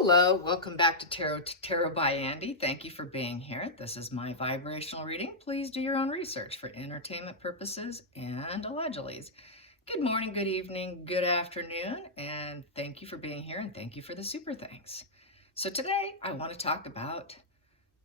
Hello, welcome back to Tarot by Andy. Thank you for being here. This is my vibrational reading. Please do your own research for entertainment purposes and allegedly. Good morning, good evening, good afternoon, and thank you for being here and thank you for the super thanks. So today I want to talk about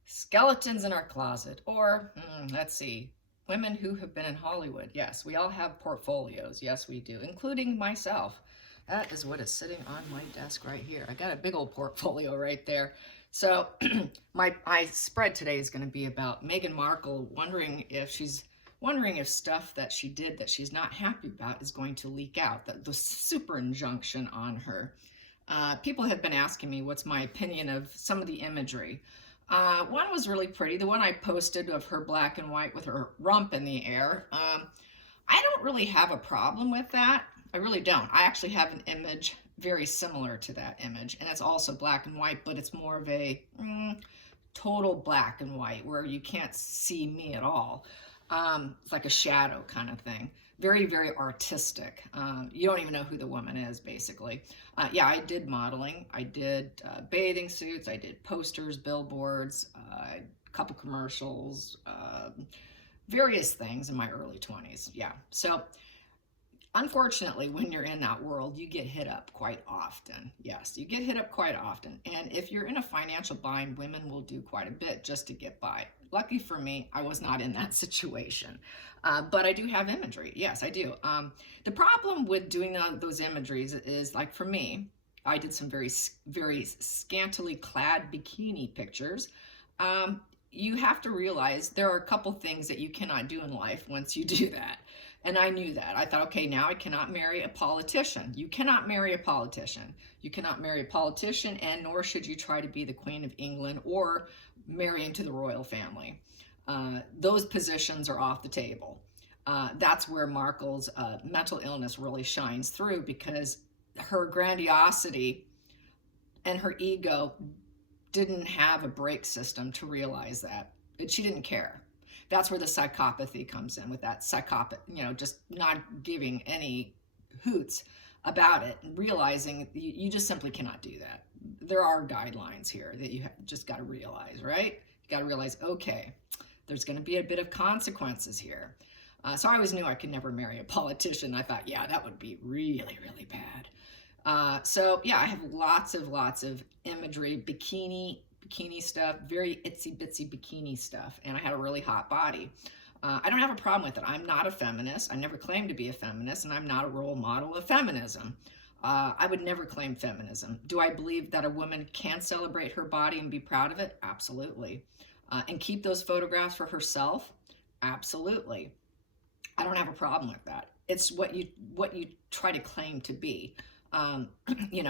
skeletons in our closet, or let's see, women who have been in Hollywood. Yes, we all have portfolios. Yes, we do, including myself. That is what is sitting on my desk right here. I got a big old portfolio right there. So my spread today is going to be about Meghan Markle wondering if stuff that she did that she's not happy about is going to leak out, the super injunction on her. People have been asking me what's my opinion of some of the imagery. One was really pretty, the one I posted of her black and white with her rump in the air. I don't really have a problem with that. I really don't. I actually have an image very similar to that image, and it's also black and white, but it's more of a total black and white where you can't see me at all. It's like a shadow kind of thing. Very, very artistic. You don't even know who the woman is, basically. Yeah, I did modeling. I did bathing suits. I did posters, billboards, a couple commercials, various things in my early 20s. Yeah, so unfortunately, when you're in that world, you get hit up quite often. Yes, you get hit up quite often. And if you're in a financial bind, women will do quite a bit just to get by. Lucky for me, I was not in that situation. But I do have imagery. Yes, I do. The problem with doing those imageries is, like for me, I did some very, very scantily clad bikini pictures. You have to realize there are a couple things that you cannot do in life once you do that. And I knew that. I thought, okay, now I cannot marry a politician. You cannot marry a politician. You cannot marry a politician, and nor should you try to be the Queen of England or marry into the royal family. Those positions are off the table. That's where Markle's mental illness really shines through, because her grandiosity and her ego didn't have a brake system to realize that. She didn't care. That's where the psychopathy comes in, with that just not giving any hoots about it, and realizing you just simply cannot do that. There are guidelines here that you just got to realize, right? You got to realize, okay, there's going to be a bit of consequences here. So I always knew I could never marry a politician. I thought, yeah, that would be really, really bad. So yeah, I have lots of imagery, bikini stuff, very itsy bitsy bikini stuff, and I had a really hot body. I don't have a problem with it. I'm not a feminist. I never claimed to be a feminist, and I'm not a role model of feminism. I would never claim feminism. Do I believe that a woman can celebrate her body and be proud of it? Absolutely. And keep those photographs for herself? Absolutely. I don't have a problem with that. It's what you try to claim to be.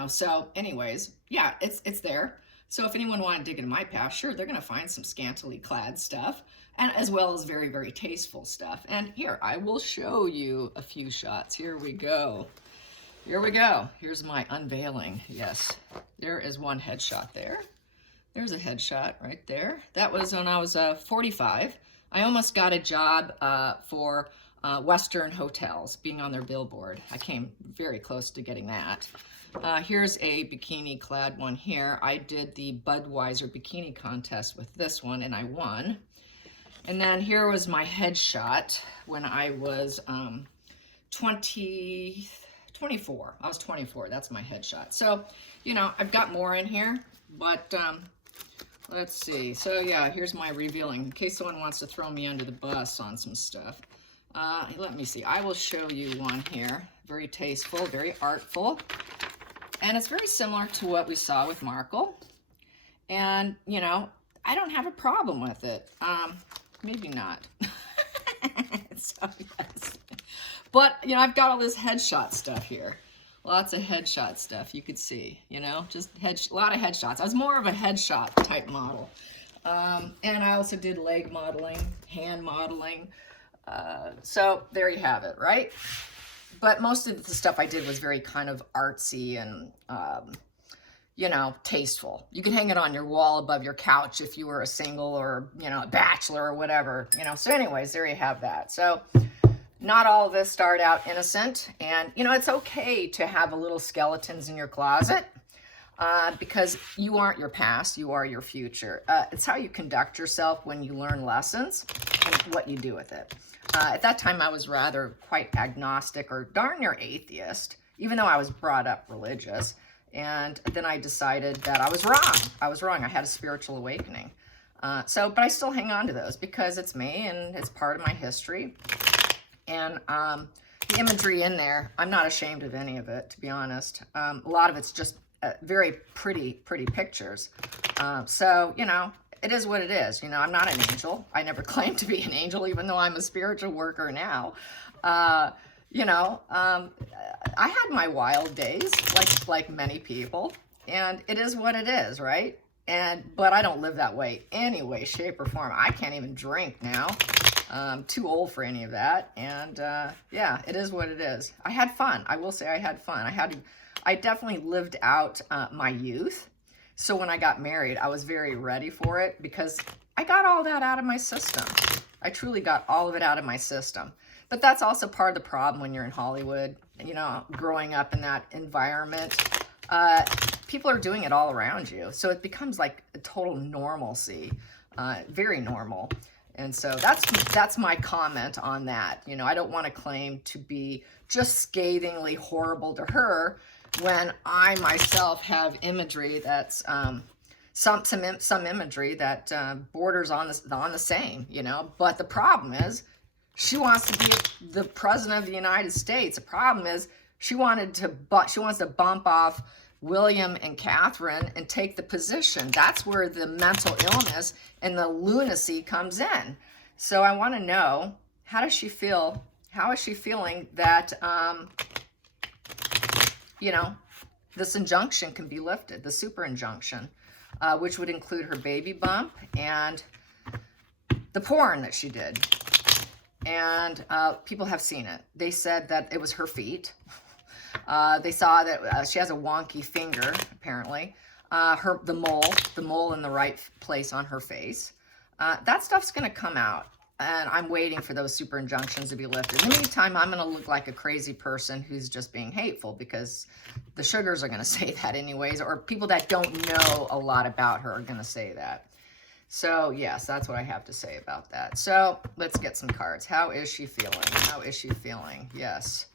So anyways, yeah, it's there. So if anyone wanted to dig into my past, sure, they're going to find some scantily clad stuff, and as well as very, very tasteful stuff. And here, I will show you a few shots. Here we go. Here we go. Here's my unveiling. Yes, there is one headshot there. There's a headshot right there. That was when I was 45. I almost got a job for Western hotels, being on their billboard. I came very close to getting that. Here's a bikini clad one here. I did the Budweiser bikini contest with this one, and I won. And then here was my headshot when I was 24. I was 24. That's my headshot. So, I've got more in here, but let's see. So yeah, here's my revealing, in case someone wants to throw me under the bus on some stuff. Let me see. I will show you one here. Very tasteful, very artful. And it's very similar to what we saw with Markle. And, I don't have a problem with it. Maybe not. So, yes. But, I've got all this headshot stuff here. Lots of headshot stuff you could see, just a lot of headshots. I was more of a headshot type model. And I also did leg modeling, hand modeling. So there you have it, right? But most of the stuff I did was very kind of artsy and, tasteful. You could hang it on your wall above your couch if you were a single or, a bachelor or whatever, So anyways, there you have that. So not all of this started out innocent. And, it's okay to have a little skeletons in your closet. because you aren't your past, you are your future. It's how you conduct yourself when you learn lessons and what you do with it. At that time, I was rather quite agnostic or darn near atheist, even though I was brought up religious. And then I decided that I was wrong. I was wrong. I had a spiritual awakening. But I still hang on to those because it's me and it's part of my history. And the imagery in there, I'm not ashamed of any of it, to be honest. A lot of it's just very pretty pictures. It is what it is. I'm not an angel. I never claimed to be an angel, even though I'm a spiritual worker now. I had my wild days, like many people, and it is what it is, right? But I don't live that way any way, shape, or form. I can't even drink now. I'm too old for any of that. And yeah, it is what it is. I had fun. I will say I had fun. I definitely lived out my youth. So when I got married, I was very ready for it because I got all that out of my system. I truly got all of it out of my system. But that's also part of the problem when you're in Hollywood, growing up in that environment. People are doing it all around you. So it becomes like a total normalcy, very normal. And so that's my comment on that. I don't want to claim to be just scathingly horrible to her when I myself have imagery that's some imagery that borders on the same, But the problem is she wants to be the president of the United States. The problem is she wants to bump off William and Catherine and take the position. That's where the mental illness and the lunacy comes in. So I want to know, how does she feel? How is she feeling that, this injunction can be lifted, the super injunction, which would include her baby bump and the porn that she did. And people have seen it. They said that it was her feet. They saw that she has a wonky finger, apparently. The mole in the right place on her face. That stuff's going to come out. And I'm waiting for those super injunctions to be lifted. In the meantime, I'm going to look like a crazy person who's just being hateful because the sugars are going to say that anyways. Or people that don't know a lot about her are going to say that. So, yes, that's what I have to say about that. So, let's get some cards. How is she feeling? How is she feeling? Yes.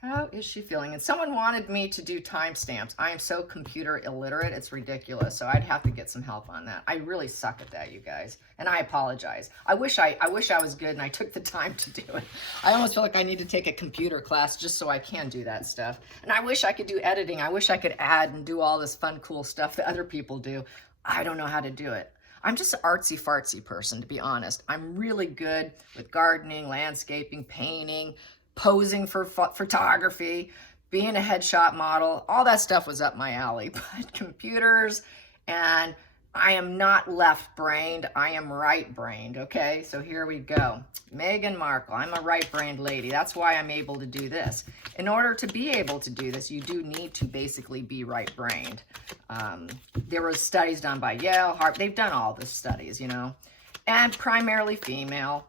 How is she feeling? And someone wanted me to do timestamps. I am so computer illiterate, it's ridiculous. So I'd have to get some help on that. I really suck at that, you guys. And I apologize. I wish I was good and I took the time to do it. I almost feel like I need to take a computer class just so I can do that stuff. And I wish I could do editing. I wish I could add and do all this fun, cool stuff that other people do. I don't know how to do it. I'm just an artsy-fartsy person, to be honest. I'm really good with gardening, landscaping, painting, posing for photography, being a headshot model. All that stuff was up my alley. But computers, and I am not left-brained. I am right-brained, okay? So here we go. Meghan Markle. I'm a right-brained lady. That's why I'm able to do this. In order to be able to do this, you do need to basically be right-brained. There were studies done by Yale, Harvard. They've done all the studies, And primarily female.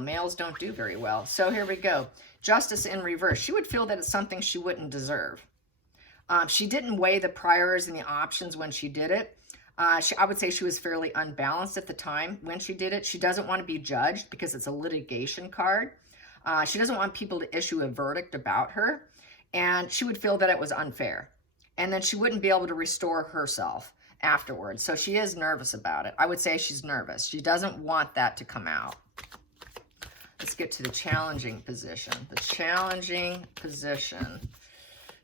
Males don't do very well. So here we go. Justice in reverse. She would feel that it's something she wouldn't deserve. She didn't weigh the priors and the options when she did it. I would say she was fairly unbalanced at the time when she did it. She doesn't want to be judged because it's a litigation card. She doesn't want people to issue a verdict about her. And she would feel that it was unfair. And then she wouldn't be able to restore herself afterwards. So she is nervous about it. I would say she's nervous. She doesn't want that to come out. Let's get to the challenging position. The challenging position.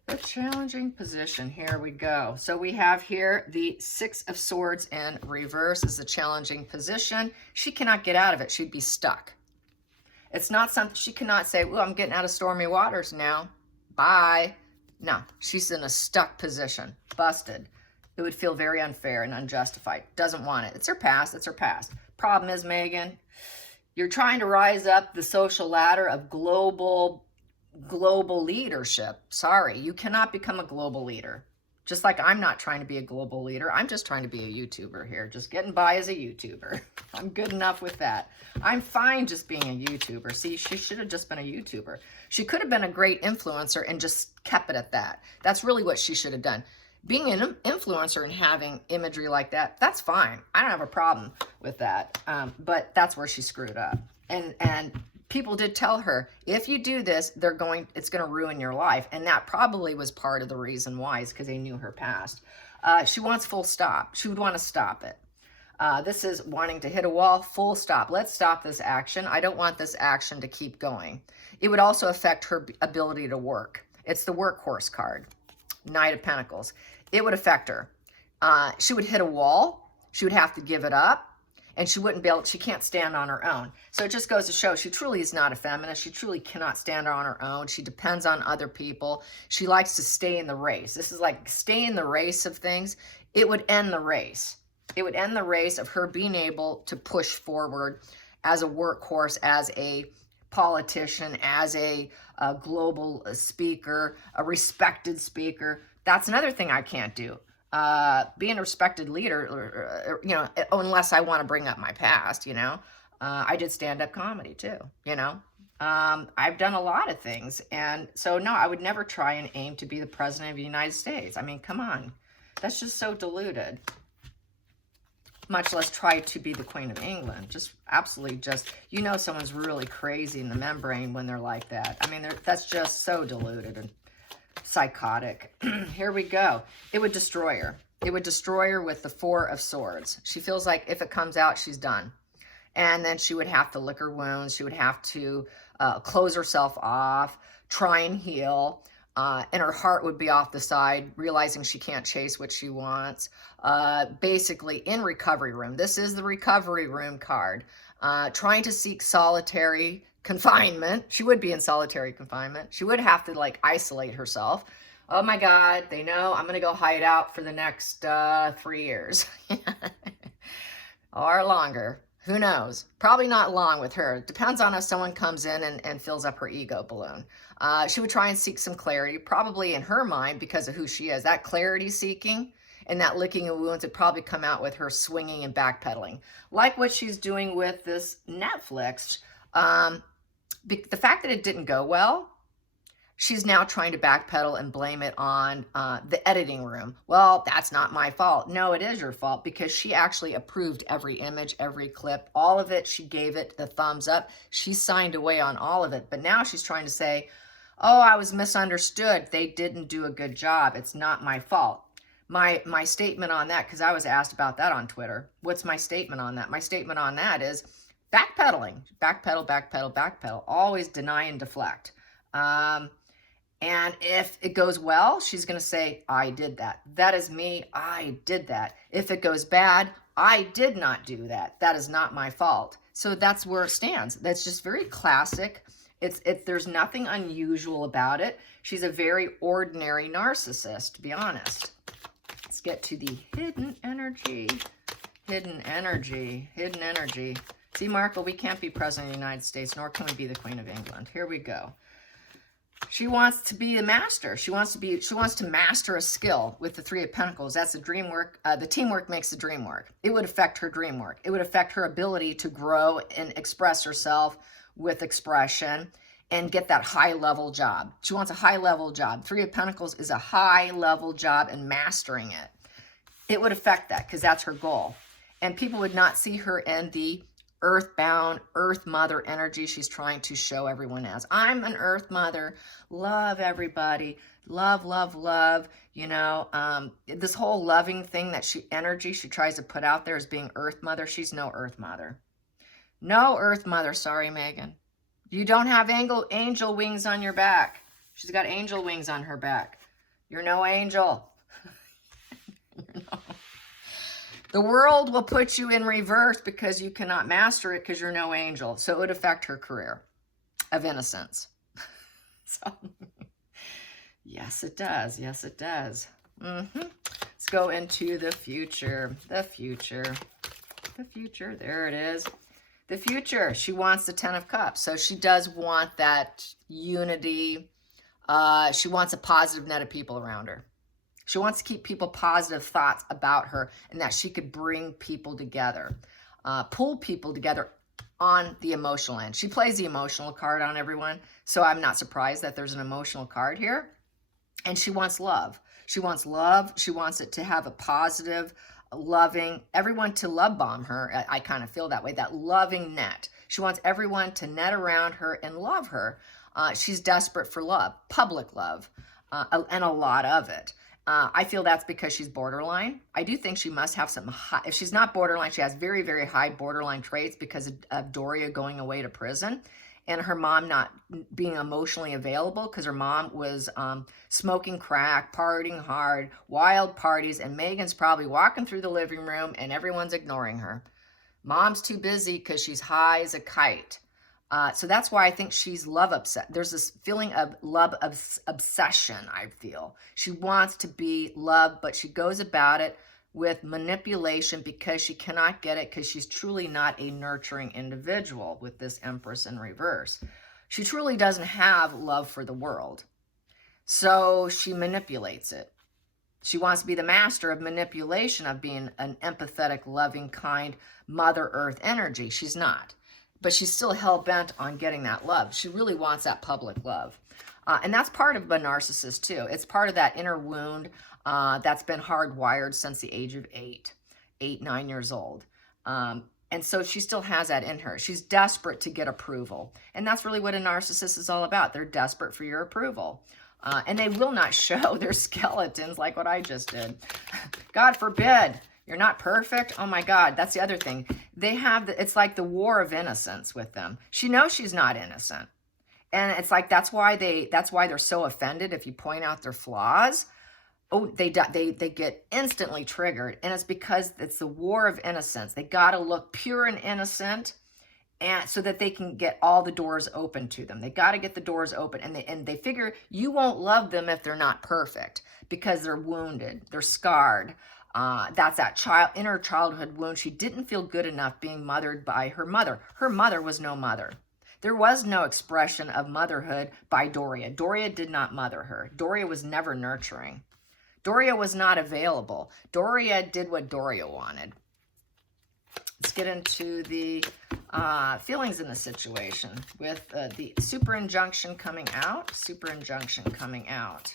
The challenging position. Here we go. So we have here the Six of Swords in reverse is the challenging position. She cannot get out of it. She'd be stuck. It's not something she cannot say, well, I'm getting out of stormy waters now. Bye. No, she's in a stuck position. Busted. It would feel very unfair and unjustified. Doesn't want it. It's her past. It's her past. Problem is, Meghan, you're trying to rise up the social ladder of global leadership. Sorry, you cannot become a global leader. Just like I'm not trying to be a global leader. I'm just trying to be a YouTuber here. Just getting by as a YouTuber. I'm good enough with that. I'm fine just being a YouTuber. See, she should have just been a YouTuber. She could have been a great influencer and just kept it at that. That's really what she should have done. being an influencer and having imagery like that, that's fine. I don't have a problem with that. But that's where she screwed up. And people did tell her, if you do this, it's going to ruin your life. And that probably was part of the reason why, is because they knew her past. She wants full stop. She would want to stop it. This is wanting to hit a wall, full stop. Let's stop this action. I don't want this action to keep going. It would also affect her ability to work. It's the workhorse card, Knight of Pentacles. It would affect her. She would hit a wall. She would have to give it up. And she wouldn't be able, she can't stand on her own. So it just goes to show she truly is not a feminist. She truly cannot stand on her own. She depends on other people. She likes to stay in the race. This is like stay in the race of things. It would end the race. It would end the race of her being able to push forward as a workhorse, as a politician, as a global speaker, a respected speaker. That's another thing I can't do. Being a respected leader, you know, unless I want to bring up my past, you know. I did stand-up comedy too, you know. I've done a lot of things. And so, no, I would never try and aim to be the president of the United States. I mean, come on. That's just so diluted. Much less try to be the Queen of England. Just absolutely just, you know, someone's really crazy in the membrane when they're like that. I mean, that's just so diluted and psychotic. Here we go. It would destroy her. It would destroy her with the Four of Swords. She feels like if it comes out, she's done. And then she would have to lick her wounds. She would have to close herself off, try and heal. And her heart would be off the side, realizing she can't chase what she wants. Basically, in recovery room. This is the recovery room card. Trying to seek solitary confinement. She would be in solitary confinement. She would have to like isolate herself. Oh my God, they know I'm going to go hide out for the next 3 years. Or longer. Who knows? Probably not long with her. Depends on if someone comes in and fills up her ego balloon. She would try and seek some clarity, probably in her mind because of who she is. That clarity seeking and that licking of wounds would probably come out with her swinging and backpedaling. Like what she's doing with this Netflix. The fact that it didn't go well, she's now trying to backpedal and blame it on the editing room. Well, that's not my fault. No, it is your fault because she actually approved every image, every clip, all of it. She gave it the thumbs up. She signed away on all of it. But now she's trying to say, oh, I was misunderstood. They didn't do a good job. It's not my fault. My statement on that, because I was asked about that on Twitter. What's my statement on that? My statement on that is backpedaling. Backpedal, backpedal, backpedal. Always deny and deflect. And if it goes well, she's going to say, I did that. That is me. I did that. If it goes bad, I did not do that. That is not my fault. So that's where it stands. That's just very classic. There's nothing unusual about it. She's a very ordinary narcissist, to be honest. Let's get to the hidden energy. Hidden energy. Hidden energy. See, Marco, we can't be president of the United States, nor can we be the Queen of England. Here we go. She wants to be a master. She wants to master a skill with the Three of Pentacles. That's the dream work. The teamwork makes the dream work. It would affect her dream work. It would affect her ability to grow and express herself with expression and get that high-level job. She wants a high-level job. Three of Pentacles is a high-level job and mastering it. It would affect that because that's her goal. And people would not see her in the earthbound, earth mother energy she's trying to show everyone as. I'm an earth mother. Love everybody. Love, love, love. You know, this whole loving thing that she tries to put out there as being earth mother. She's no earth mother. No earth mother. Sorry, Meghan. You don't have angel wings on your back. She's got angel wings on her back. You're no angel. You're no. The world will put you in reverse because you cannot master it because you're no angel. So it would affect her career of innocence. So, yes, it does. Yes, it does. Let's go into the future. The future. The future. There it is. The future. She wants the Ten of Cups. So she does want that unity. She wants a positive net of people around her. She wants to keep people positive thoughts about her and that she could bring people together, pull people together on the emotional end. She plays the emotional card on everyone, so I'm not surprised that there's an emotional card here. And she wants love. She wants love. She wants it to have a positive, loving, everyone to love bomb her. I kind of feel that way, that loving net. She wants everyone to net around her and love her. She's desperate for love, public love, and a lot of it. I feel that's because she's borderline. I do think she must have some high, if she's not borderline, she has very, very high borderline traits because of Doria going away to prison and her mom not being emotionally available because her mom was smoking crack, partying hard, wild parties, and Meghan's probably walking through the living room and everyone's ignoring her. Mom's too busy because she's high as a kite. So that's why I think she's love upset. There's this feeling of love obsession, I feel. She wants to be loved, but she goes about it with manipulation because she cannot get it because she's truly not a nurturing individual with this Empress in reverse. She truly doesn't have love for the world. So she manipulates it. She wants to be the master of manipulation, of being an empathetic, loving, kind Mother Earth energy. She's not. But she's still hell-bent on getting that love. She really wants that public love. And that's part of a narcissist, too. It's part of that inner wound that's been hardwired since the age of 9 years old. And so she still has that in her. She's desperate to get approval. And that's really what a narcissist is all about. They're desperate for your approval. And they will not show their skeletons like what I just did. God forbid. You're not perfect. Oh my God, that's the other thing. They have, it's like the war of innocence with them. She knows she's not innocent. And it's like, that's why they're so offended if you point out their flaws. Oh, they get instantly triggered. And it's because it's the war of innocence. They got to look pure and innocent, and so that they can get all the doors open to them. They got to get the doors open, and they figure you won't love them if they're not perfect because they're wounded, they're scarred. That's that inner childhood wound. She didn't feel good enough being mothered by her mother. Her mother was no mother. There was no expression of motherhood by Doria. Doria did not mother her. Doria was never nurturing. Doria was not available. Doria did what Doria wanted. Let's get into the feelings in the situation with the super injunction coming out. Super injunction coming out.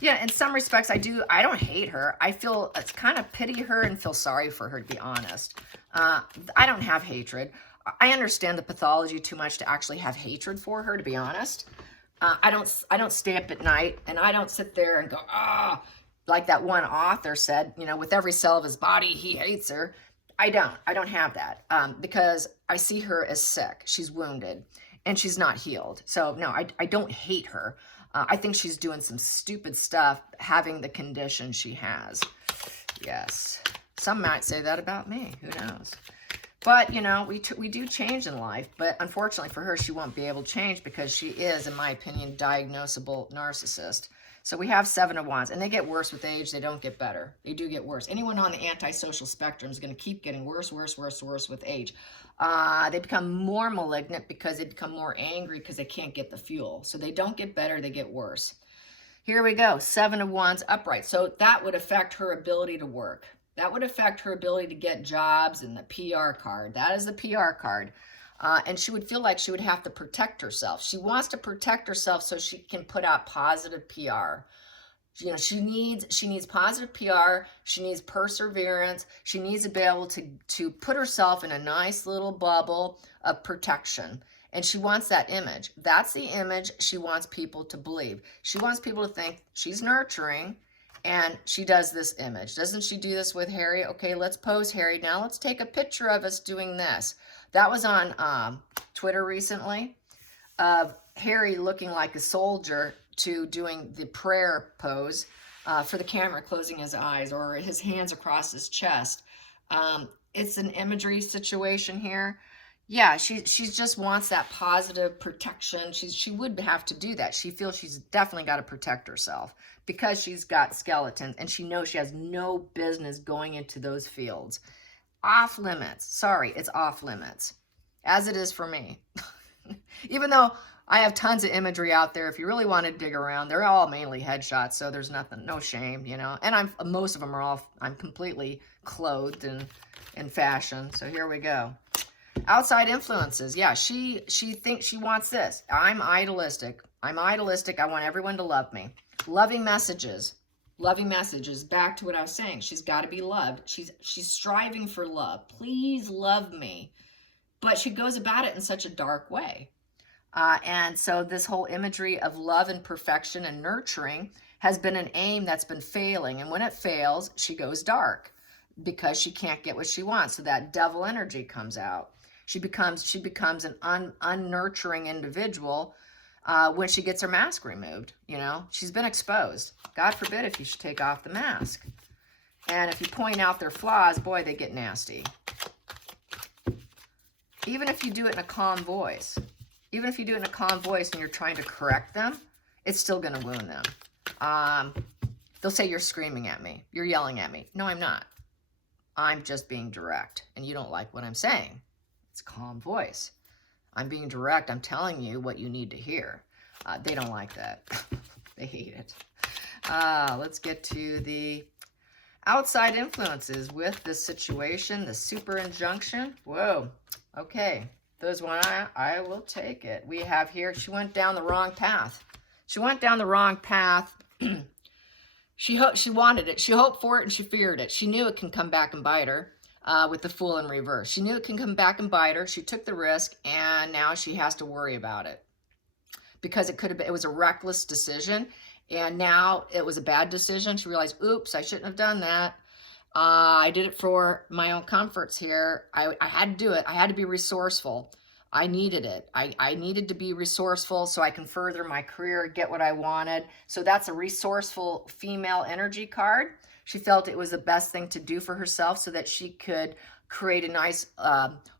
Yeah, in some respects, I don't hate her. I feel it's kind of pity her and feel sorry for her, to be honest. I don't have hatred. I understand the pathology too much to actually have hatred for her, to be honest. I don't stay up at night and I don't sit there and go, like that one author said, with every cell of his body, he hates her. I don't have that because I see her as sick. She's wounded and she's not healed. So no, I don't hate her. I think she's doing some stupid stuff having the condition she has. Yes. Some might say that about me. Who knows? But, we do change in life. But unfortunately for her, she won't be able to change because she is, in my opinion, diagnosable narcissist. So we have 7 of Wands. And they get worse with age. They don't get better. They do get worse. Anyone on the antisocial spectrum is going to keep getting worse with age. They become more malignant because they become more angry because they can't get the fuel. So they don't get better, they get worse. Here we go, 7 of Wands upright. So that would affect her ability to work. That would affect her ability to get jobs and the PR card. That is the PR card. And she would feel like she would have to protect herself. She wants to protect herself so she can put out positive PR. She needs positive PR. She needs perseverance. She needs to be able to put herself in a nice little bubble of protection. And she wants that image. That's the image she wants people to believe. She wants people to think she's nurturing and she does this image. Doesn't she do this with Harry? Okay, let's pose Harry. Now let's take a picture of us doing this. That was on Twitter recently of Harry looking like a soldier to doing the prayer pose for the camera, closing his eyes or his hands across his chest. It's an imagery situation here. Yeah, she just wants that positive protection. She would have to do that. She feels she's definitely got to protect herself because she's got skeletons and she knows she has no business going into those fields. Off limits. Sorry, it's off limits, as it is for me. Even though I have tons of imagery out there. If you really want to dig around, they're all mainly headshots, so there's no shame, And most of them I'm completely clothed in fashion. So here we go. Outside influences. Yeah, she thinks she wants this. I'm idealistic. I want everyone to love me. Loving messages. Loving messages. Back to what I was saying. She's got to be loved. She's striving for love. Please love me. But she goes about it in such a dark way. And so this whole imagery of love and perfection and nurturing has been an aim that's been failing. And when it fails, she goes dark because she can't get what she wants. So that devil energy comes out. She becomes an unnurturing individual when she gets her mask removed. You know, she's been exposed. God forbid if you should take off the mask. And if you point out their flaws, boy, they get nasty. Even if you do it in a calm voice. Even if you do it in a calm voice and you're trying to correct them, it's still going to wound them. They'll say, you're screaming at me. You're yelling at me. No, I'm not. I'm just being direct. And you don't like what I'm saying. It's a calm voice. I'm being direct. I'm telling you what you need to hear. They don't like that. They hate it. Let's get to the outside influences with this situation. The super injunction. Whoa. Okay. Those one, I will take it. We have here, she went down the wrong path. She went down the wrong path. She wanted it. She hoped for it and she feared it. She knew it can come back and bite her with the Fool in reverse. She knew it can come back and bite her. She took the risk and now she has to worry about it because it was a reckless decision and now it was a bad decision. She realized, oops, I shouldn't have done that. I did it for my own comforts here. I had to do it. I had to be resourceful. I needed it. I needed to be resourceful so I can further my career, get what I wanted. So that's a resourceful female energy card. She felt it was the best thing to do for herself so that she could create a nice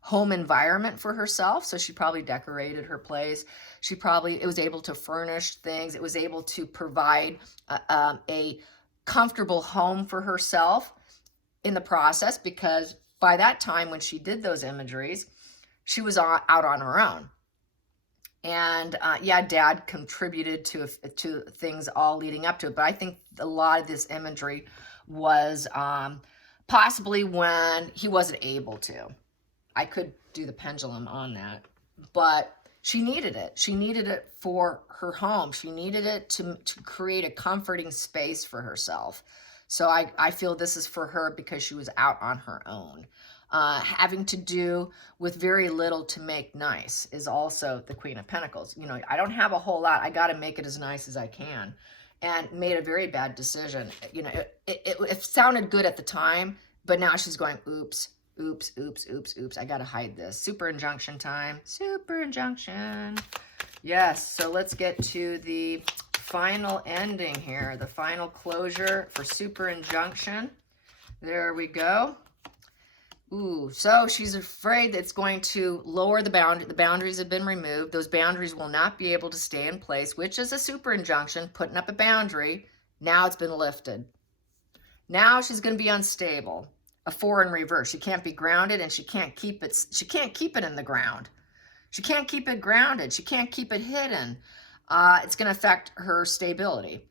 home environment for herself. So she probably decorated her place. It was able to furnish things. It was able to provide a comfortable home for herself in the process, because by that time when she did those imageries, she was out on her own. And yeah, Dad contributed to things all leading up to it, but I think a lot of this imagery was possibly when he wasn't able to. I could do the pendulum on that, but she needed it. She needed it for her home. She needed it to create a comforting space for herself. So I feel this is for her because she was out on her own. Having to do with very little to make nice is also the Queen of Pentacles. You know, I don't have a whole lot. I got to make it as nice as I can. And made a very bad decision. You know, it sounded good at the time, but now she's going, oops, oops, oops, oops, oops. I got to hide this. Super injunction time. Super injunction. Yes, so let's get to the final ending here, the final closure for super injunction. There we go. Ooh, so she's afraid that it's going to lower the boundary. The boundaries have been removed. Those boundaries will not be able to stay in place, which is a super injunction, putting up a boundary. Now it's been lifted. Now she's going to be unstable. A 4 in reverse. She can't be grounded and she can't keep it. She can't keep it in the ground. She can't keep it grounded. She can't keep it hidden. It's going to affect her stability.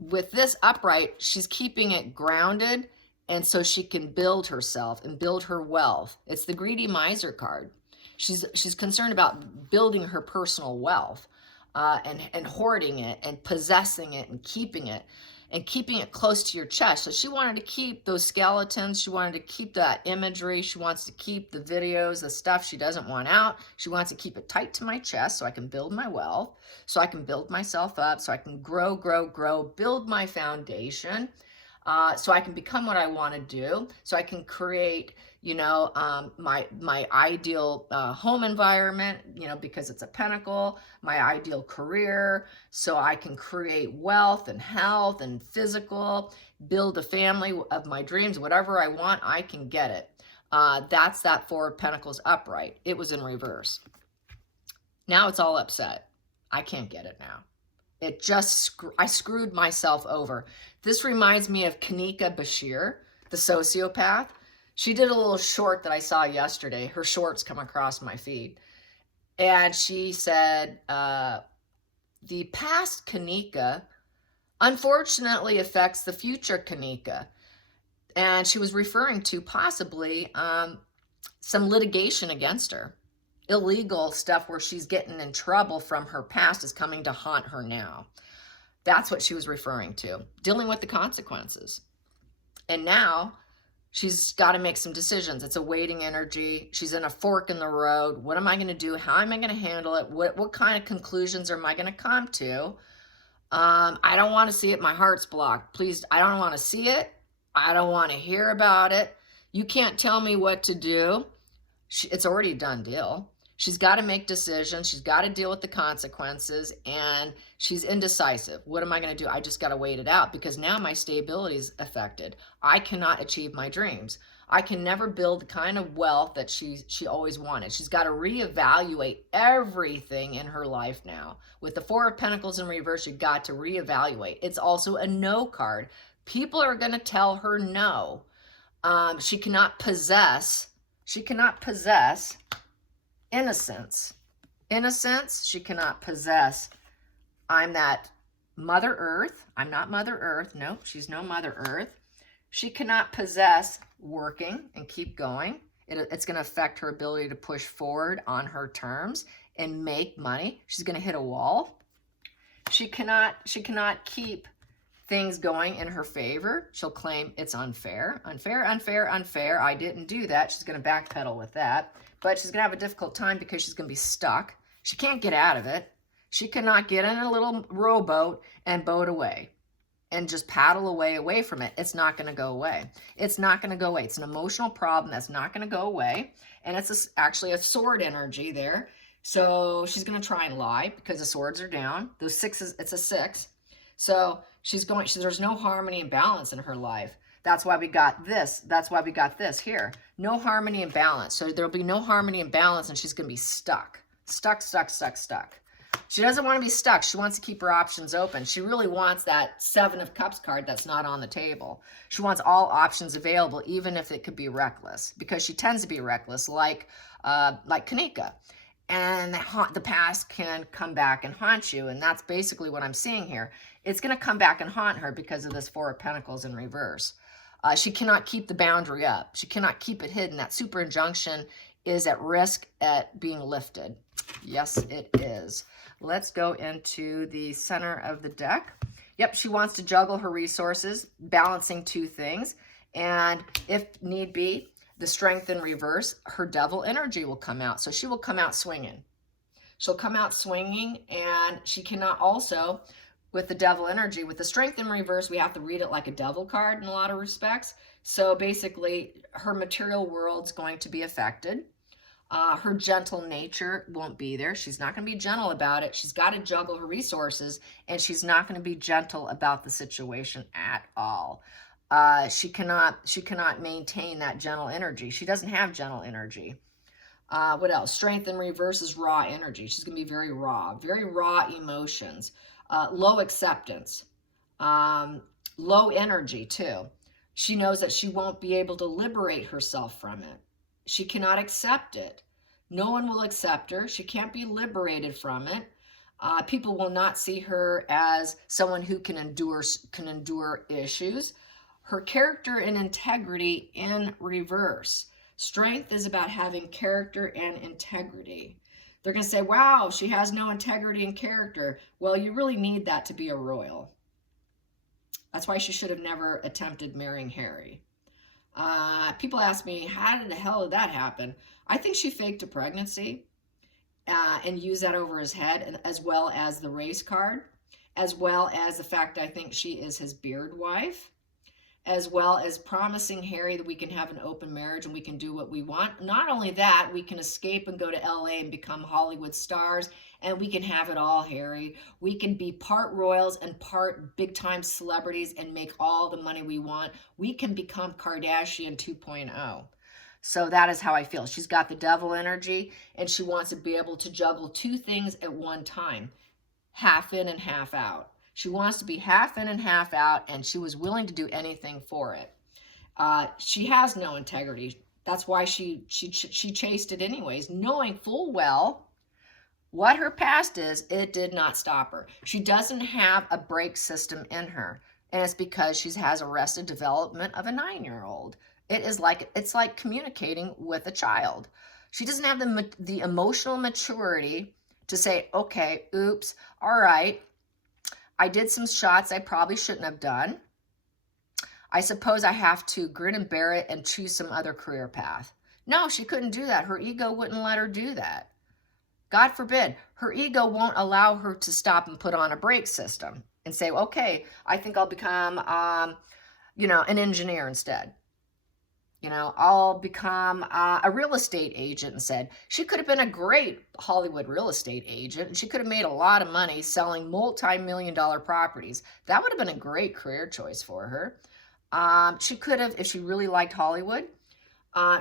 With this upright, she's keeping it grounded, and so she can build herself and build her wealth. It's the greedy miser card. She's concerned about building her personal wealth and hoarding it and possessing it and keeping it close to your chest. So she wanted to keep those skeletons. She wanted to keep that imagery. She wants to keep the videos, the stuff she doesn't want out. She wants to keep it tight to my chest so I can build my wealth, so I can build myself up, so I can grow, build my foundation, so I can become what I want to do, so I can create, you know, my ideal home environment, you know, because it's a pentacle, my ideal career, so I can create wealth and health and physical, build a family of my dreams, whatever I want, I can get it. That's that 4 of Pentacles upright. It was in reverse. Now it's all upset. I can't get it now. I screwed myself over. This reminds me of Kanika Bashir, the sociopath. She did a little short that I saw yesterday. Her shorts come across my feed. And she said, the past Kanika unfortunately affects the future Kanika. And she was referring to possibly some litigation against her. Illegal stuff where she's getting in trouble from her past is coming to haunt her now. That's what she was referring to, dealing with the consequences. And now she's got to make some decisions. It's a waiting energy. She's in a fork in the road. What am I going to do? How am I going to handle it? What kind of conclusions am I going to come to? I don't want to see it. My heart's blocked. Please, I don't want to see it. I don't want to hear about it. You can't tell me what to do. It's already a done deal. She's got to make decisions. She's got to deal with the consequences, and she's indecisive. What am I going to do? I just got to wait it out because now my stability is affected. I cannot achieve my dreams. I can never build the kind of wealth that she always wanted. She's got to reevaluate everything in her life now. With the Four of Pentacles in reverse, you've got to reevaluate. It's also a no card. People are going to tell her no. She cannot possess innocence. Innocence, she cannot possess. I'm that Mother Earth. I'm not Mother Earth. Nope, she's no Mother Earth. She cannot possess working and keep going. It's going to affect her ability to push forward on her terms and make money. She's going to hit a wall. She cannot keep things going in her favor. She'll claim it's unfair. Unfair, unfair, unfair. I didn't do that. She's going to backpedal with that. But she's going to have a difficult time because she's going to be stuck. She can't get out of it. She cannot get in a little rowboat and boat away and just paddle away from it. It's not going to go away. It's not going to go away. It's an emotional problem that's not going to go away. And it's actually a sword energy there. So she's going to try and lie because the swords are down. Those sixes, it's a 6. So there's no harmony and balance in her life. That's why we got this. That's why we got this here. No harmony and balance. So there'll be no harmony and balance, and she's going to be stuck. Stuck. She doesn't want to be stuck. She wants to keep her options open. She really wants that 7 of Cups card that's not on the table. She wants all options available, even if it could be reckless, because she tends to be reckless, like Kanika. And the past can come back and haunt you, and that's basically what I'm seeing here. It's going to come back and haunt her because of this 4 of Pentacles in reverse. She cannot keep the boundary up. She cannot keep it hidden. That super injunction is at risk at being lifted. Yes, it is. Let's go into the center of the deck. Yep, she wants to juggle her resources, balancing 2 things. And if need be, the Strength in reverse, her devil energy will come out. So she will come out swinging. She'll come out swinging, and she cannot also, with the devil energy, with the Strength in reverse, we have to read it like a devil card in a lot of respects. So basically, her material world's going to be affected. Her gentle nature won't be there. She's not going to be gentle about it. She's got to juggle her resources, and she's not going to be gentle about the situation at all. She cannot maintain that gentle energy. She doesn't have gentle energy. What else? Strength in reverse is raw energy. She's going to be very raw emotions, low acceptance, low energy too. She knows that she won't be able to liberate herself from it. She cannot accept it. No one will accept her. She can't be liberated from it. People will not see her as someone who can endure issues. Her character and integrity in reverse. Strength is about having character and integrity. They're going to say, wow, she has no integrity and character. Well, you really need that to be a royal. That's why she should have never attempted marrying Harry. People ask me, how the hell did that happen? I think she faked a pregnancy and used that over his head, as well as the race card, as well as the fact I think she is his beard wife, as well as promising Harry that we can have an open marriage and we can do what we want. Not only that, we can escape and go to LA and become Hollywood stars, and we can have it all, Harry. We can be part royals and part big-time celebrities and make all the money we want. We can become Kardashian 2.0. So that is how I feel. She's got the devil energy, and she wants to be able to juggle 2 things at one time, half in and half out. She wants to be half in and half out, and she was willing to do anything for it. She has no integrity. That's why she chased it anyways, knowing full well what her past is. It did not stop her. She doesn't have a brake system in her, and it's because she has arrested development of a 9-year-old. It's like communicating with a child. She doesn't have the emotional maturity to say, okay, oops, all right, I did some shots I probably shouldn't have done. I suppose I have to grin and bear it and choose some other career path. No, she couldn't do that. Her ego wouldn't let her do that. God forbid, her ego won't allow her to stop and put on a brake system and say, okay, I think I'll become, an engineer instead. I'll become a real estate agent instead. She could have been a great Hollywood real estate agent, and she could have made a lot of money selling multi-million-dollar properties. That would have been a great career choice for her. She could have, if she really liked Hollywood,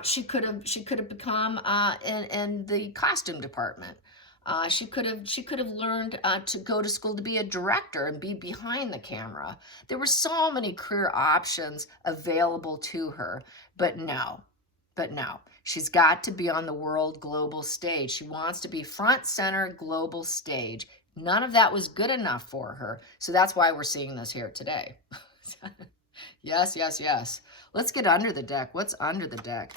she could have become in the costume department. She could have learned to go to school to be a director and be behind the camera. There were so many career options available to her, but no. She's got to be on the world global stage. She wants to be front center global stage. None of that was good enough for her. So that's why we're seeing this here today. Yes. Let's get under the deck. What's under the deck?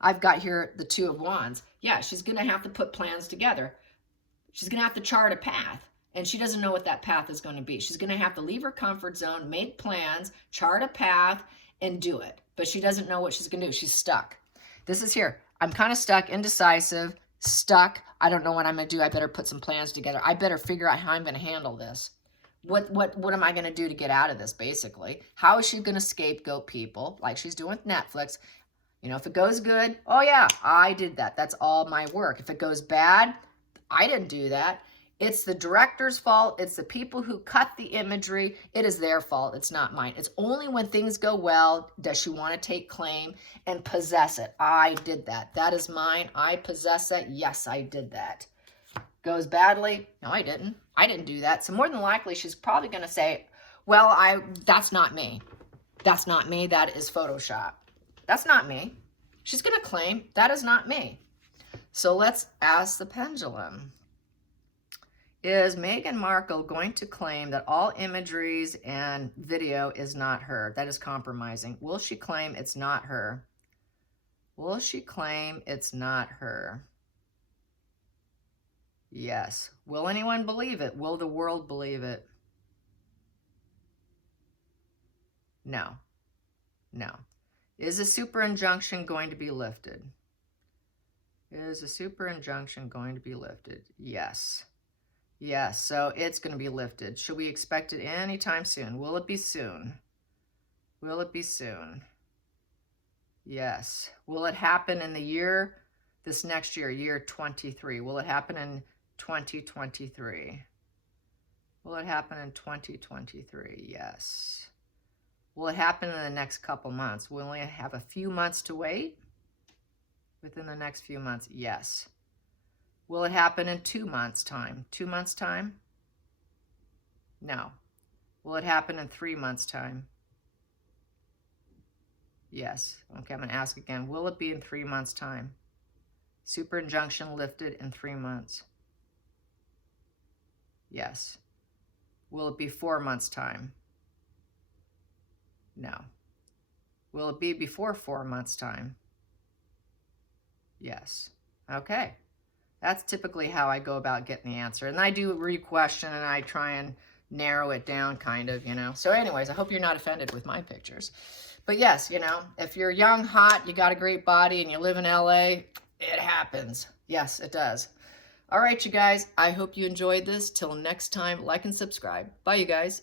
I've got here the Two of Wands. Yeah, she's going to have to put plans together. She's going to have to chart a path, and she doesn't know what that path is going to be. She's going to have to leave her comfort zone, make plans, chart a path, and do it. But she doesn't know what she's going to do. She's stuck. This is here. I'm kind of stuck, indecisive, stuck. I don't know what I'm going to do. I better put some plans together. I better figure out how I'm going to handle this. What am I going to do to get out of this, basically? How is she going to scapegoat people like she's doing with Netflix? If it goes good, oh yeah, I did that. That's all my work. If it goes bad, I didn't do that. It's the director's fault. It's the people who cut the imagery. It is their fault. It's not mine. It's only when things go well does she want to take claim and possess it. I did that. That is mine. I possess it. Yes, I did that. Goes badly? No, I didn't. I didn't do that. So more than likely, she's probably going to say, well, that's not me. That's not me. That is Photoshop. That's not me. She's going to claim that is not me. So let's ask the pendulum. Is Meghan Markle going to claim that all imageries and video is not her? That is compromising. Will she claim it's not her? Will she claim it's not her? Yes. Will anyone believe it? Will the world believe it? No. Is a super injunction going to be lifted? Is a super injunction going to be lifted? Yes. So it's going to be lifted. Should we expect it anytime soon? Will it be soon? Will it be soon? Yes. Will it happen in the year, this next year, year 23? Will it happen in 2023? Will it happen in 2023? Yes. Will it happen in the next couple months? Will we have a few months to wait? Within the next few months? Yes. Will it happen in 2 months' time? 2 months' time? No. Will it happen in 3 months' time? Yes. Okay, I'm going to ask again. Will it be in 3 months' time? Super injunction lifted in 3 months? Yes. Will it be 4 months' time? No. Will it be before 4 months' time? Yes. Okay. That's typically how I go about getting the answer. And I do re-question and I try and narrow it down kind of, So anyways, I hope you're not offended with my pictures. But yes, if you're young, hot, you got a great body and you live in LA, it happens. Yes, it does. All right, you guys, I hope you enjoyed this. Till next time, like and subscribe. Bye, you guys.